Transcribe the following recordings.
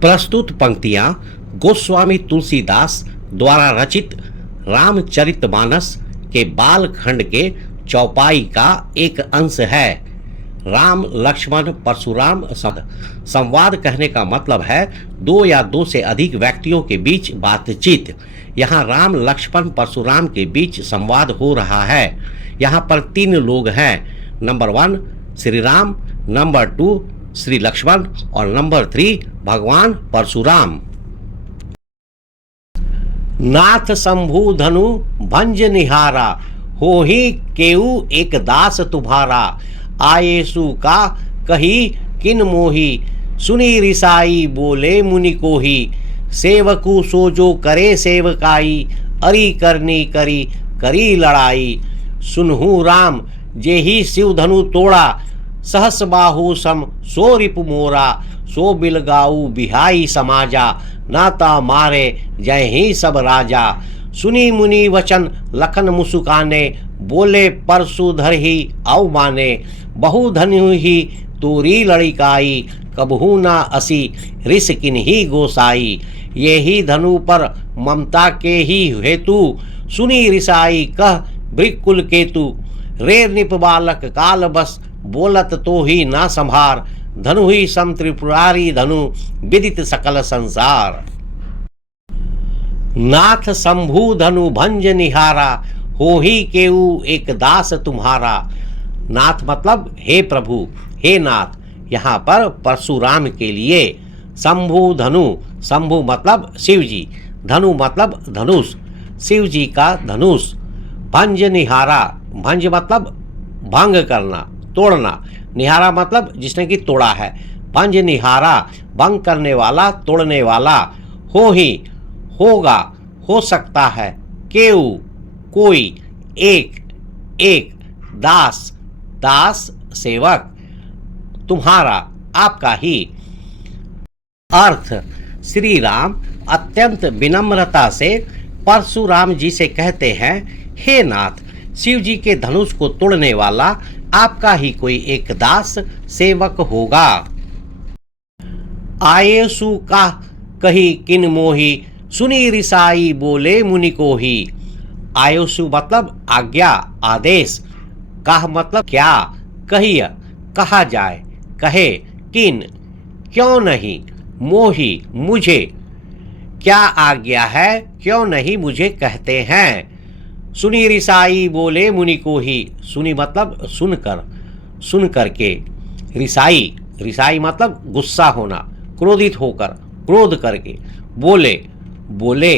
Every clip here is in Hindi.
प्रस्तुत पंक्तियां गोस्वामी तुलसीदास द्वारा रचित रामचरितमानस के बालखंड के चौपाई का एक अंश है। राम लक्ष्मण परशुराम संवाद कहने का मतलब है दो या दो से अधिक व्यक्तियों के बीच बातचीत। यहाँ राम लक्ष्मण परशुराम के बीच संवाद हो रहा है। यहाँ पर तीन लोग हैं, नंबर 1 श्री राम, नंबर 2 श्री लक्ष्मण और नंबर 3 भगवान परशुराम। नाथ शंभु धनु भंज निहारा, हो ही केऊ एक दास तुम्हारा। आयेसु का कही किन मोही, सुनी रिसाई बोले मुनि को ही। सेवकु सोजो करे सेवकाई, अरी करनी करी करी लड़ाई। सुनहु राम जेहि शिव धनु तोड़ा, सहस बाहु सम सो रिपु मोरा। सो बिलगाऊ बिहाई समाजा, नाता मारे जय ही सब राजा। सुनी मुनि वचन लखन मुसुकाने, बोले परशुधर ही औ माने। बहु धनु ही तोरी लड़िकाई, कबहू ना असी रिस किन ही गोसाई। ये ही धनु पर ममता के ही हेतु, सुनी रिसाई कह भृकुल केतु। रे निप बालक काल बस, बोलत तो ही ना संभार। धनु ही सम त्रिपुरारी धनु, विदित सकल संसार। नाथ शंभु धनु भंज निहारा, हो ही केऊ एक दास तुम्हारा। नाथ मतलब हे प्रभु, हे नाथ। यहाँ पर परशुराम के लिए शंभु धनु, शंभु मतलब शिव जी, धनु मतलब धनुष, शिव जी का धनुष। भंज निहारा, भंज मतलब भंग करना, तोड़ना। निहारा मतलब जिसने की तोड़ा है। भंज निहारा भंग करने वाला, तोड़ने वाला। हो ही होगा, हो सकता है। केऊ कोई, एक एक। दास दास सेवक, तुम्हारा आपका ही। अर्थ, श्री राम अत्यंत विनम्रता से परशुराम जी से कहते हैं, हे नाथ, शिव जी के धनुष को तोड़ने वाला आपका ही कोई एक दास सेवक होगा। आयेसु का कही किन मोही, सुनी रिसाई बोले मुनि को ही। आयुषु मतलब आज्ञा, आदेश। काह मतलब क्या, कहिय कहा जाए, कहे। किन क्यों नहीं, मोही मुझे। क्या आज्ञा है, क्यों नहीं मुझे कहते हैं। सुनी रिसाई बोले मुनि को ही। सुनी मतलब सुनकर, सुन करके। रिसाई, रिसाई मतलब गुस्सा होना, क्रोधित होकर, क्रोध करके। बोले, बोले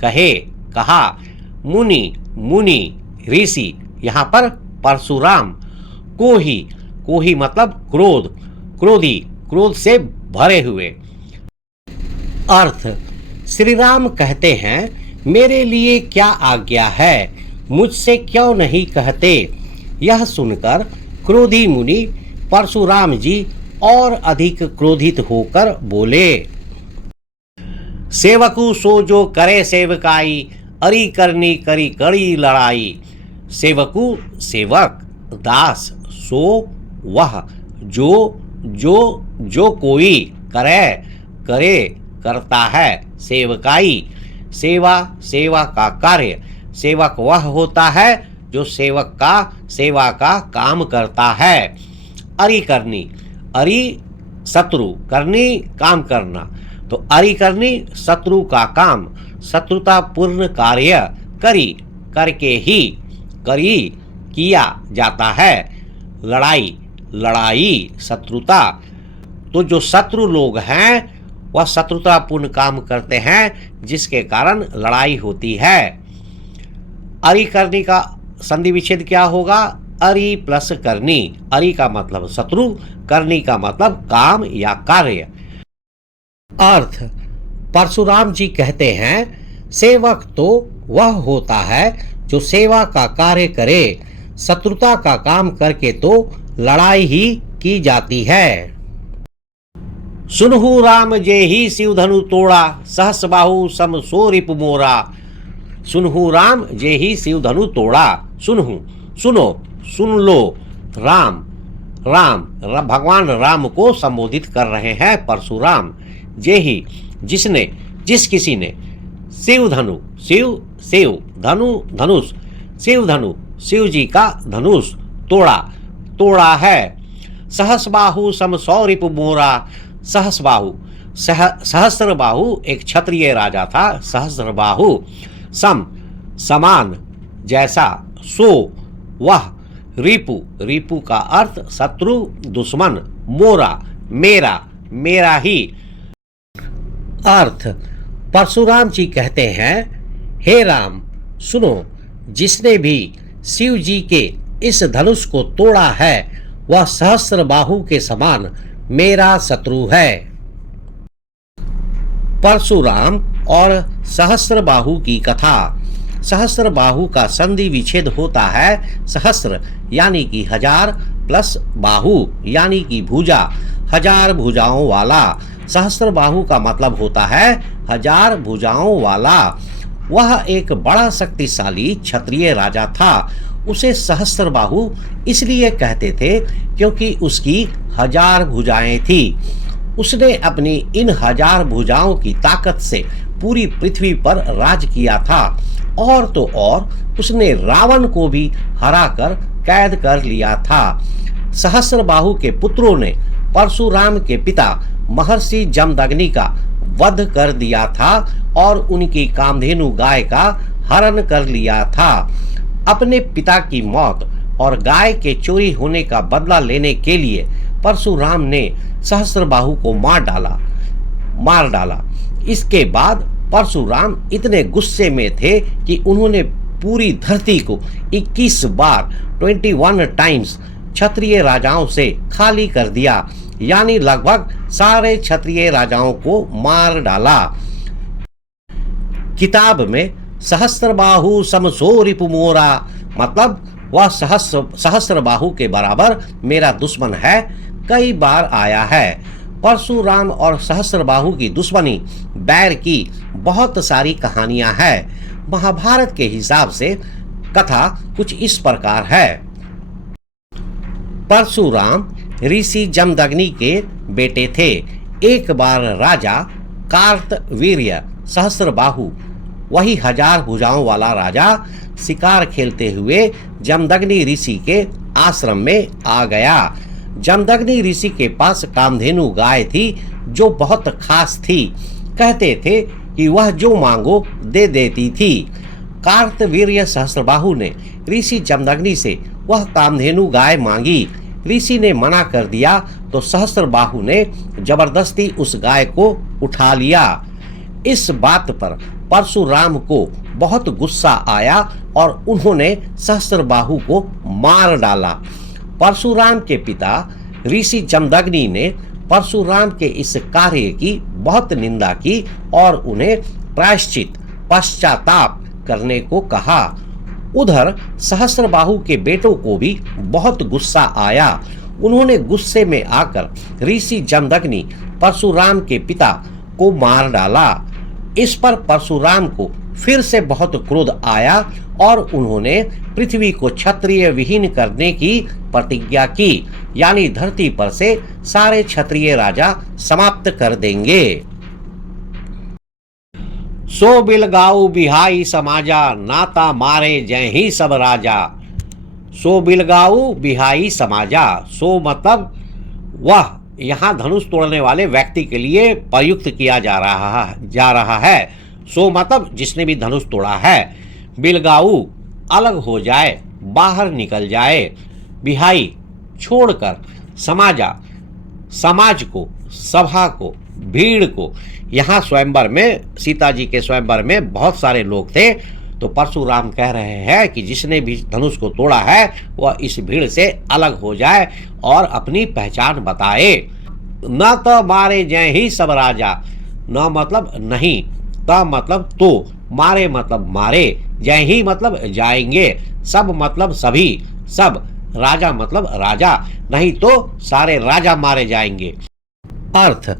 कहे, कहा। मुनि, मुनि ऋषि, यहाँ पर परशुराम। कोही, कोही मतलब क्रोध, क्रोधी, क्रोध से भरे हुए। अर्थ, श्री राम कहते हैं, मेरे लिए क्या आज्ञा है, मुझसे क्यों नहीं कहते। यह सुनकर क्रोधी मुनि परशुराम जी और अधिक क्रोधित होकर बोले, सेवकु सो जो करे सेवकाई, अरी करनी करी कड़ी लड़ाई। सेवकु सेवक, दास सो वह, जो कोई करे, करे करता है। सेवकाई सेवा, सेवा का कार्य। सेवक वह होता है जो सेवक का, सेवा का काम करता है। अरी करनी, अरी शत्रु, करनी काम करना। तो अरी करनी शत्रु का काम, शत्रुता पूर्ण कार्य करी, करके ही, करी किया जाता है। लड़ाई, लड़ाई शत्रुता। तो जो शत्रु लोग हैं वह शत्रुतापूर्ण काम करते हैं, जिसके कारण लड़ाई होती है। अरी करनी का संधि विच्छेद क्या होगा, अरी प्लस करनी। अरी का मतलब शत्रु, करनी का मतलब काम या कार्य। अर्थ, परशुराम जी कहते हैं, सेवक तो वह होता है जो सेवा का कार्य करे, शत्रुता का काम करके तो लड़ाई ही की जाती है। सुनहु राम जे ही शिव धनु तोड़ा, सहस बाहु सम सो रिपु मोरा। सुनहु राम जे ही शिव धनु तोड़ा। सुनहु सुनो, सुन लो। राम, राम भगवान राम को संबोधित कर रहे हैं परशुराम। जेहि जिसने जिस किसी ने शिव धनु शिव शिव धनु धनुष शिव धनु शिव जी का धनुष तोड़ा तोड़ा है। सहस्रबाहु सम सौ रिपु मोरा सहस्रबाहु सहस्त्रबाहु एक क्षत्रिय राजा था। सहस्त्रबाहु सम समान जैसा सो वह रिपु रिपु का अर्थ शत्रु दुश्मन मोरा मेरा मेरा ही अर्थ। परशुराम जी कहते हैं हे राम सुनो जिसने भी शिव जी के इस धनुष को तोड़ा है वह सहस्त्रबाहु के समान मेरा शत्रु है। परशुराम और सहस्त्रबाहु की कथा। सहस्त्रबाहु का संधि विच्छेद होता है सहस्त्र यानी कि हजार प्लस बाहु यानी कि भुजा हजार भुजाओं वाला। सहस्त्रबाहु का मतलब होता है हजार भुजाओं वाला। वह एक बड़ा शक्तिशाली क्षत्रिय राजा था। उसे सहस्त्रबाहु इसलिए कहते थे क्योंकि उसकी हजार भुजाएं थी। उसने अपनी इन हजार भुजाओं की ताकत से पूरी पृथ्वी पर राज किया था। और तो और उसने रावण को भी हराकर कैद कर लिया था। सहस्त्रबाहु के पुत्रों ने परशुराम के पिता महर्षि जमदग्नि का वध कर दिया था और उनकी कामधेनु गाय का हरण कर लिया था। अपने पिता की मौत और गाय के चोरी होने का बदला लेने के लिए परशुराम ने सहस्त्रबाहु को मार डाला। इसके बाद परशुराम इतने गुस्से में थे कि उन्होंने पूरी धरती को 21 बार 21 टाइम्स क्षत्रिय राजाओं से खाली कर दिया यानी लगभग सारे क्षत्रिय राजाओं को मार डाला। किताब में सहस्त्रबाहु समसो रिपु मोरा मतलब वह सहस्त्रबाहु के बराबर मेरा दुश्मन है कई बार आया है। परशुराम और सहस्त्रबाहु की दुश्मनी बैर की बहुत सारी कहानियां हैं। महाभारत के हिसाब से कथा कुछ इस प्रकार है। परशुराम ऋषि जमदग्नि के बेटे थे। एक बार राजा कार्तवीर्य सहस्त्रबाहु वही हजार भुजाओं वाला राजा शिकार खेलते हुए जमदग्नि ऋषि के आश्रम में आ गया। जमदग्नि ऋषि के पास कामधेनु गाय थी जो बहुत खास थी। कहते थे कि वह जो मांगो दे देती थी। कार्तवीर्य सहस्त्रबाहु ने ऋषि जमदग्नि से वह कामधेनु गाय मांगी। ऋषि ने मना कर दिया तो सहस्त्रबाहु ने जबरदस्ती उस गाय को उठा लिया। इस बात पर परशुराम को बहुत गुस्सा आया और उन्होंने सहस्त्रबाहु को मार डाला। परशुराम के पिता ऋषि जमदग्नि ने परशुराम के इस कार्य की बहुत निंदा की और उन्हें प्रायश्चित पश्चाताप करने को कहा। उधर सहस्त्रबाहु के बेटों को भी बहुत गुस्सा आया। उन्होंने गुस्से में आकर ऋषि जमदग्नि परशुराम के पिता को मार डाला। इस पर परशुराम को फिर से बहुत क्रोध आया और उन्होंने पृथ्वी को क्षत्रिय विहीन करने की प्रतिज्ञा की यानी धरती पर से सारे क्षत्रिय राजा समाप्त कर देंगे। सो बिलगाऊ बिहाई समाजा नाता मारे जय ही सब राजा। सो बिलगाऊ बिहाई समाजा सो मतलब वह यहाँ धनुष तोड़ने वाले व्यक्ति के लिए प्रयुक्त किया जा रहा है। सो मतलब जिसने भी धनुष तोड़ा है। बिलगाऊ अलग हो जाए बाहर निकल जाए। बिहाई छोड़कर समाजा समाज को सभा को भीड़ को। यहाँ स्वयंवर में सीता जी के स्वयंवर में बहुत सारे लोग थे तो परशुराम कह रहे हैं कि जिसने भी धनुष को तोड़ा है वह इस भीड़ से अलग हो जाए और अपनी पहचान बताए। न तो मारे जय ही सब राजा। न मतलब नहीं, त मतलब तो, मारे मतलब मारे, जय ही मतलब जाएंगे, सब मतलब सभी, सब, राजा मतलब राजा, नहीं तो सारे राजा मारे जाएंगे। अर्थ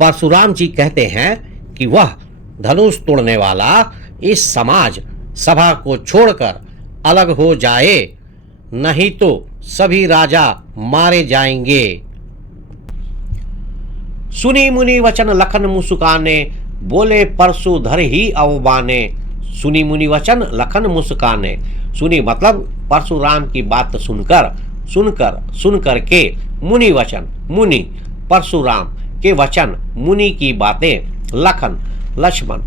परशुराम जी कहते हैं कि वह धनुष तोड़ने वाला इस समाज सभा को छोड़कर अलग हो जाए, नहीं तो सभी राजा मारे जाएंगे। सुनी मुनि वचन लखन मुस्काने, बोले परसु धर ही अवमाने। सुनी मुनि वचन लखन मुस्काने, सुनी मतलब परशुराम की बात सुनकर सुनकर के, मुनि वचन मुनि परशुराम के वचन, मुनि की बातें, लखन लक्ष्मण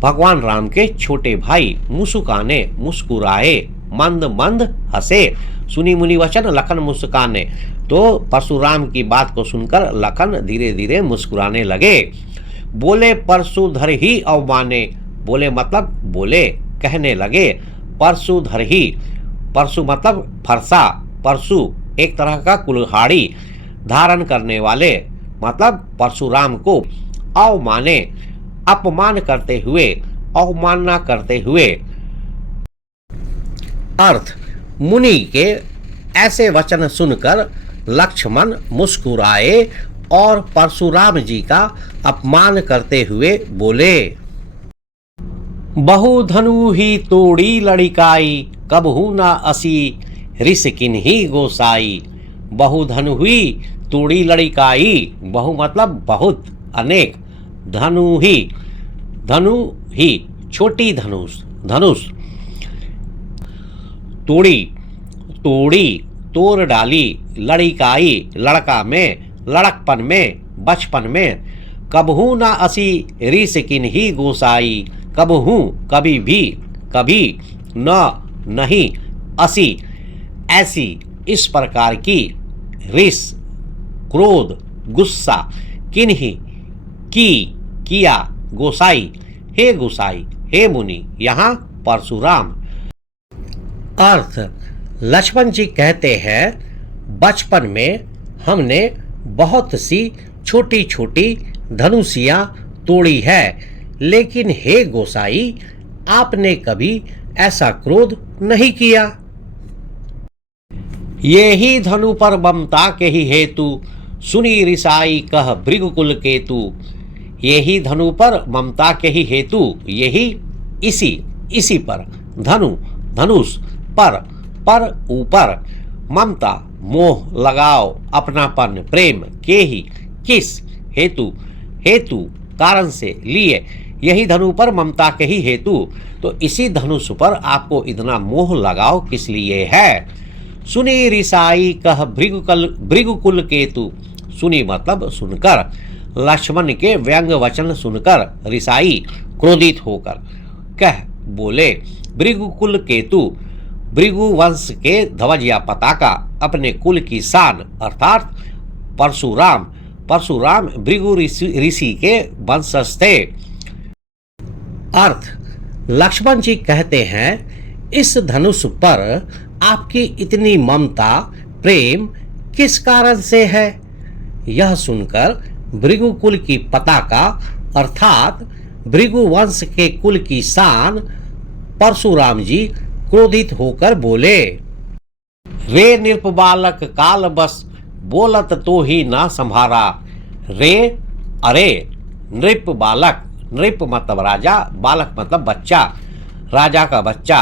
भगवान राम के छोटे भाई, मुस्काने मुस्कुराए, मंद मंद हंसे। सुनी मुनि वचन लखन मुस्काने, तो परशुराम की बात को सुनकर लखन धीरे धीरे मुस्कुराने लगे। बोले परशुधर ही अवमाने, बोले मतलब बोले कहने लगे, परशुधर ही, परशु मतलब फरसा, परशु एक तरह का कुल्हाड़ी धारण करने वाले, मतलब परशुराम को अवमाने अपमान करते हुए, अवमानना करते हुए। अर्थ, मुनि के ऐसे वचन सुनकर लक्ष्मण मुस्कुराए और परशुराम जी का अपमान करते हुए बोले। बहु धनु ही तोड़ी लड़िकाई, कबहू ना असी रिस किन्ही गोसाई। बहु धनु हुई तोड़ी लड़िकाई, बहु मतलब बहुत, अनेक, धनु ही छोटी धनुष, धनुष, तोड़ी तोड़ डाली, लड़िकाई लड़का में, लड़कपन में, बचपन में। कबहू ना असी रिस किन्ही गोसाई, कबहू कभी भी, कभी न नहीं, असी ऐसी, इस प्रकार की, रिस क्रोध गुस्सा, किन्ही की किया, गोसाई हे गोसाई हे मुनि, यहाँ परशुराम। अर्थ, लक्ष्मण जी कहते हैं बचपन में हमने बहुत सी छोटी छोटी धनुषियां तोड़ी है, लेकिन हे गोसाई आपने कभी ऐसा क्रोध नहीं किया। ये ही धनु पर ममता के ही हेतु, सुनी रिसाई कह भृगुकुल केतु। ये ही धनु पर ममता के ही हेतु, यही इसी पर, धनु धनुष पर ऊपर, ममता मोह लगाव अपनापन प्रेम, के ही किस हेतु कारण से लिए, यही धनु पर ममता के ही हेतु। तो इसी धनुष पर आपको इतना मोह लगाव किस लिए है। सुनी रिसाई कह भृगुकुल केतु, सुनी मतलब सुनकर, लक्ष्मण के व्यंग वचन सुनकर, रिसाई क्रोधित होकर, कह बोले, भृगुकुल केतु भृगु वंश के ध्वज या पताका, अपने कुल की शान, अर्थात परशुराम भृगु ऋषि के वंशज थे। अर्थ, लक्ष्मण जी कहते हैं इस धनुष पर आपकी इतनी ममता प्रेम किस कारण से है। यह सुनकर भृगुकुल की पताका अर्थात भृगु वंश के कुल की शान परशुराम जी क्रोधित होकर बोले। रे नृप बालक काल बस, बोलत तो ही ना संभारा। रे अरे, नृप बालक, नृप मतलब राजा, बालक मतलब बच्चा, राजा का बच्चा।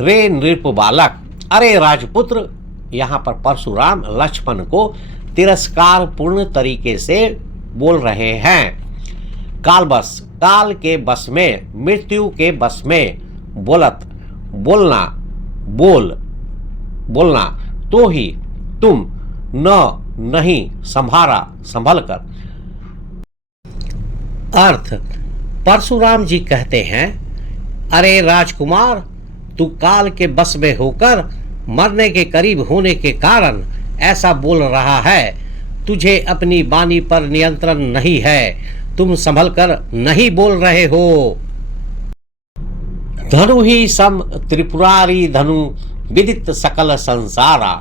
रे नृप बालक, अरे राजपुत्र। यहाँ पर परशुराम लक्ष्मण को तिरस्कार पूर्ण तरीके से बोल रहे हैं। कालबस, काल के बस में, मृत्यु के बस में, बोलना तो ही, तुम नहीं संभारा संभल कर। अर्थ, परशुराम जी कहते हैं अरे राजकुमार, तू काल के बस में होकर मरने के करीब होने के कारण ऐसा बोल रहा है। तुझे अपनी वाणी पर नियंत्रण नहीं है, तुम संभल कर नहीं बोल रहे हो। धनु ही सम त्रिपुरारी धनु, विदित सकल संसारा।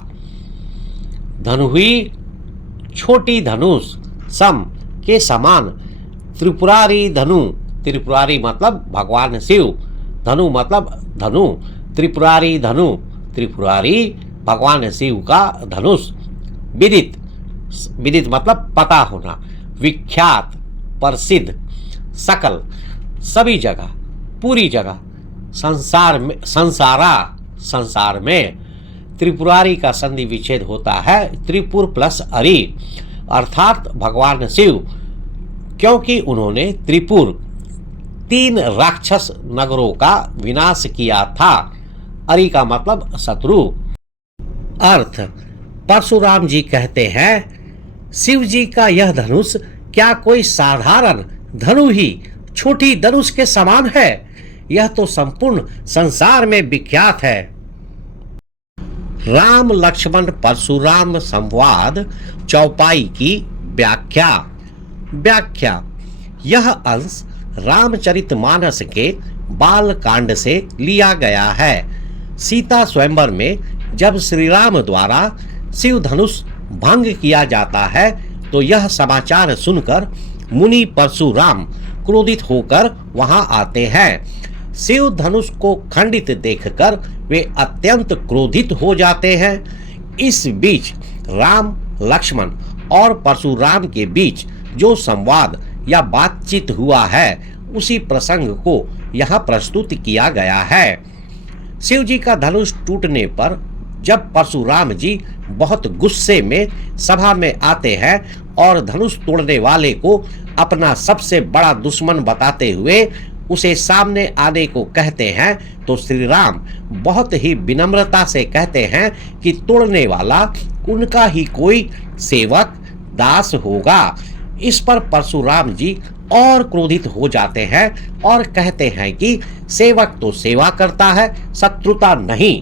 धनु ही छोटी धनुष, सम के समान, त्रिपुरारी धनु, त्रिपुरारी मतलब भगवान शिव, धनु मतलब धनु, त्रिपुरारी धनु, त्रिपुरारी भगवान शिव का धनुष। विदित, विदित मतलब पता होना, विख्यात प्रसिद्ध, सकल सभी जगह, पूरी जगह, संसार में, संसार में। त्रिपुरारी का संधि विच्छेद होता है त्रिपुर प्लस अरि, अर्थात भगवान शिव क्योंकि उन्होंने त्रिपुर 3 राक्षस नगरों का विनाश किया था। अरि का मतलब शत्रु। अर्थ, परशुराम जी कहते हैं, शिव जी का यह धनुष क्या कोई साधारण धनु ही छोटी धनुष के समान है? यह तो संपूर्ण संसार में विख्यात है। राम लक्ष्मण परशुराम संवाद चौपाई की व्याख्या। व्याख्या, यह अंश रामचरितमानस के बाल कांड से लिया गया है। सीता स्वयंवर में जब श्री राम द्वारा शिव धनुष भंग किया जाता है तो यह समाचार सुनकर मुनि परशुराम क्रोधित होकर वहां आते हैं। शिव धनुष को खंडित देखकर वे अत्यंत क्रोधित हो जाते हैं। इस बीच राम, लक्ष्मण और परशुराम के बीच जो संवाद या बातचीत हुआ है उसी प्रसंग को यहाँ प्रस्तुत किया गया है। शिव जी का धनुष टूटने पर जब परशुराम जी बहुत गुस्से में सभा में आते हैं और धनुष तोड़ने वाले को अपना सबसे बड़ा दुश्मन बताते हुए उसे सामने आने को कहते हैं तो श्री राम बहुत ही विनम्रता से कहते हैं कि तोड़ने वाला उनका ही कोई सेवक दास होगा। इस पर परशुराम जी और क्रोधित हो जाते हैं और कहते हैं कि सेवक तो सेवा करता है, शत्रुता नहीं।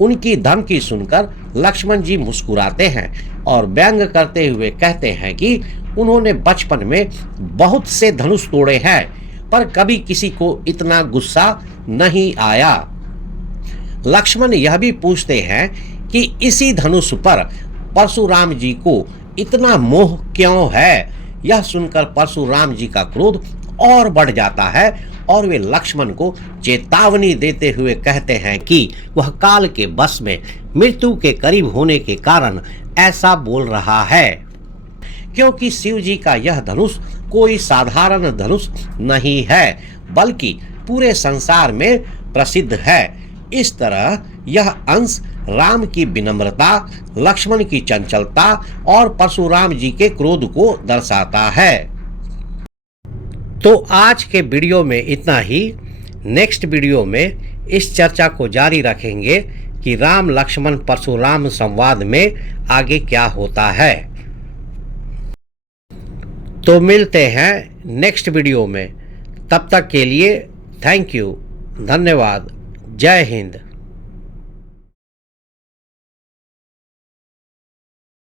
उनकी धमकी सुनकर लक्ष्मण जी मुस्कुराते हैं और व्यंग करते हुए कहते हैं कि उन्होंने बचपन में बहुत से धनुष तोड़े हैं पर कभी किसी को इतना गुस्सा नहीं आया। लक्ष्मण यह भी पूछते हैं कि इसी धनुष पर परशुराम जी को इतना मोह क्यों है। यह सुनकर परशुराम जी का क्रोध और बढ़ जाता है और वे लक्ष्मण को चेतावनी देते हुए कहते हैं कि वह काल के वश में मृत्यु के करीब होने के कारण ऐसा बोल रहा है, क्योंकि शिव जी का यह धनुष कोई साधारण धनुष नहीं है बल्कि पूरे संसार में प्रसिद्ध है। इस तरह यह अंश राम की विनम्रता, लक्ष्मण की चंचलता और परशुराम जी के क्रोध को दर्शाता है। तो आज के वीडियो में इतना ही। नेक्स्ट वीडियो में इस चर्चा को जारी रखेंगे कि राम लक्ष्मण परशुराम संवाद में आगे क्या होता है। तो मिलते हैं नेक्स्ट वीडियो में। तब तक के लिए थैंक यू, धन्यवाद, जय हिंद।